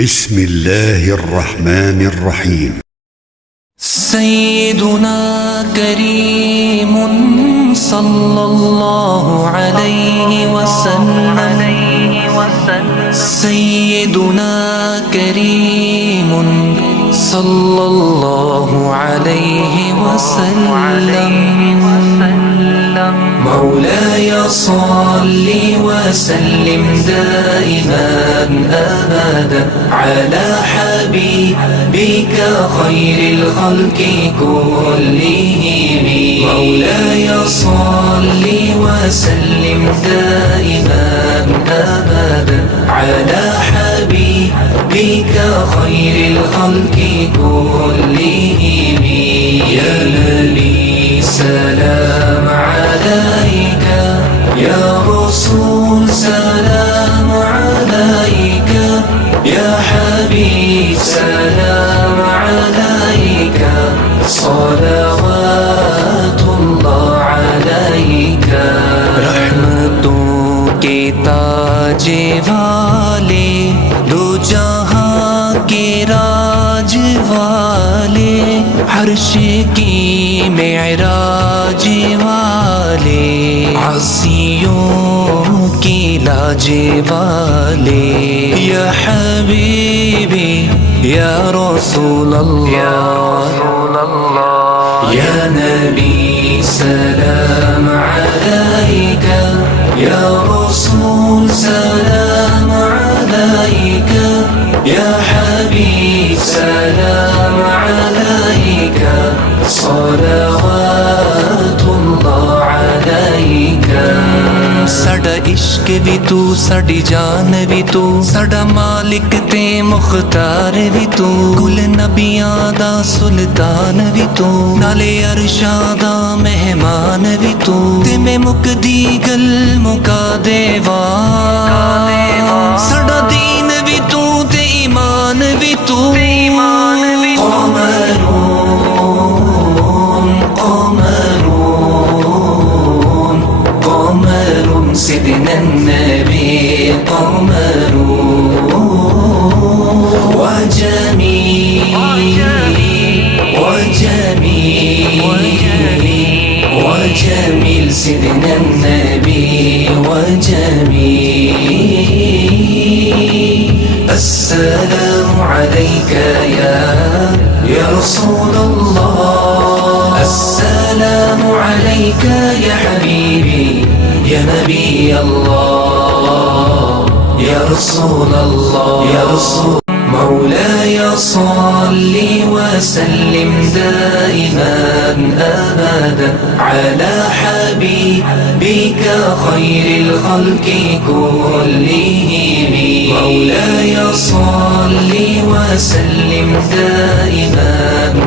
بسم الله الرحمن الرحيم سيدنا كريم صلى الله عليه وسلم سيدنا كريم صلى الله عليه وسلم مولاي صل وسلم دائما أبدا على حبيبك خير الخلق كلهم مولاي صل وسلم دائما أبدا على حبيبك خير الخلق كلهم يا نبي سلام عليك يا رسول سلام عليك يا حبيب سلام عليك صلوات الله عليك रहमतों के ताज वाले दो जहां के राज वाले हर्ष की मेराज वाले आसियों की लाज वाले या हबीबी या रसूल अल्लाह या नबी सलाम अलैक या रसूल सलाम अलैक या हबीब सलाम अलैक सलावतुल्लाह अलैक साडा इश्क भी तू साडी जान भी तू साडा मालिक ते मुख्तार भी तू कुल नबियां दा सुल्तान भी तू नाले अरशां दा मेहमान भी तू ते मैं मुकदी गल मुका देवा साडा दीन भी तू ते ईमान भी तू سيدنا النبي قمر وجميل سيدنا النبي وجميل السلام عليك يا رسول الله السلام عليك يا حبيبي يا نبي الله يا رسول الله يا رسول مولاي صل وسلم دائما أبدا على حبيبك خير الخلق كلهم مولاي صل وسلم دائما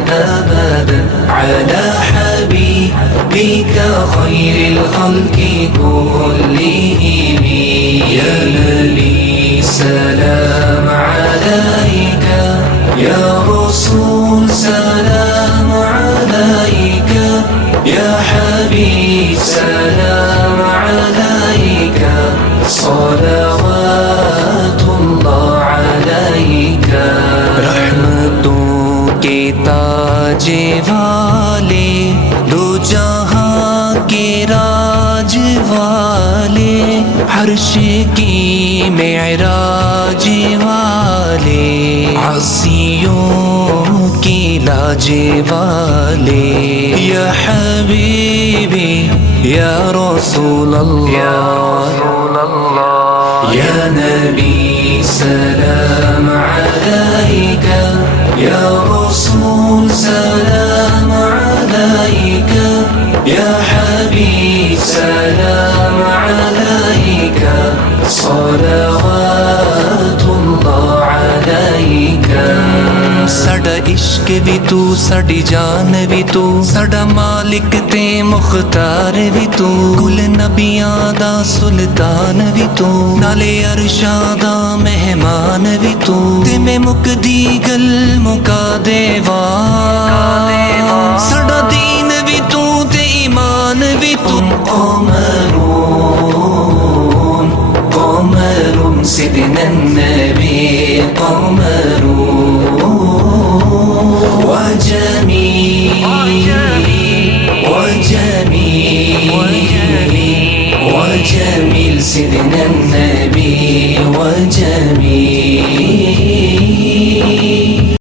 أبدا على حبيبك خير الخلق كلهم يا نبي سلام عليك يا رسول سلام عليك يا حبيب سلام عليك صلوات الله عليك रहमतों के ताज वाले दो जहां के राज वाले हर्ष की मेराज वाले आसियों की लाज वाले या हबीबी या रसूल अल्लाह या नबी सलाम अलैक या रसूल सलाम अलैक या हबीब सलाम अलैक صلواتुल्लाह अलैक साडा इश्क भी तू साडी जान भी तू साडा मालिक ते मुख्तार भी तू कुल नबियां दा सुल्तान भी तू नाले अरशां दा मेहमान भी तू ते मैं मुकदी गल मुका देवा साडा दीन भी तू ते ईमान भी तू قمر سيدنا النبي قمر وجميل سيدنا النبي وجميل